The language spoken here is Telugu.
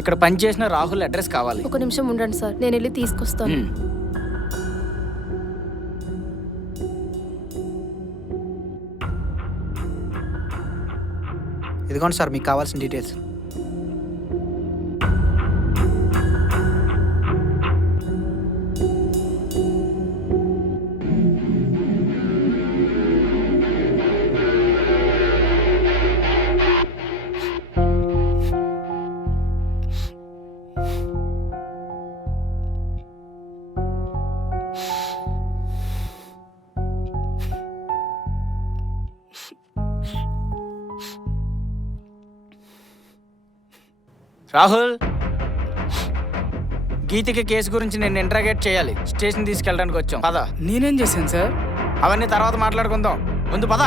ఇక్కడ పనిచేసిన రాహుల్ అడ్రస్ కావాలి. ఒక నిమిషం ఉండండి సార్, నేను వెళ్ళి తీసుకొస్తాను. ఇదిగోండి సార్ మీకు కావాల్సిన డీటెయిల్స్. రాహుల్, గీతిక కేసు గురించి నేను ఇంట్రాగేట్ చేయాలి. స్టేషన్ తీసుకెళ్ళడానికి వచ్చాం, పద. నేనేం చేశాను సార్? అవన్నీ తర్వాత మాట్లాడుకుందాం, ముందు పద.